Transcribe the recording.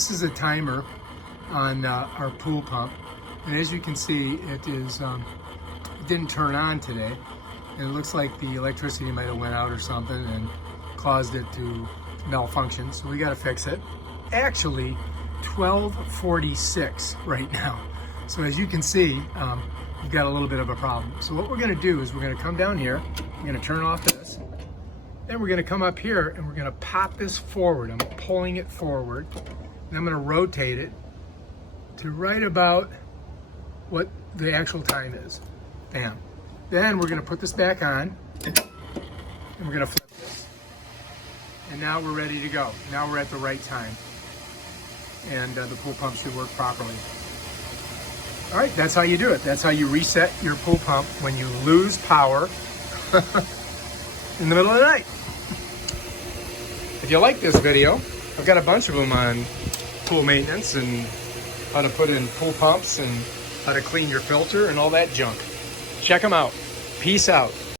this is a timer on our pool pump, and as you can see, it didn't turn on today, and it looks like the electricity might have went out or something and caused it to malfunction. So we got to fix it. Actually, 12:46 right now. So as you can see, we've got a little bit of a problem. So what we're going to do is we're going to come down here. We're going to turn off this. Then we're going to come up here and we're going to pop this forward. I'm pulling it forward, and I'm going to rotate it to right about what the actual time is. Bam. Then we're going to put this back on, and we're going to flip this. And now we're ready to go. Now we're at the right time, and the pool pump should work properly. All right, that's how you do it. That's how you reset your pool pump when you lose power in the middle of the night. If you like this video, I've got a bunch of them on pool maintenance and how to put in pool pumps and how to clean your filter and all that junk. Check them out. Peace out.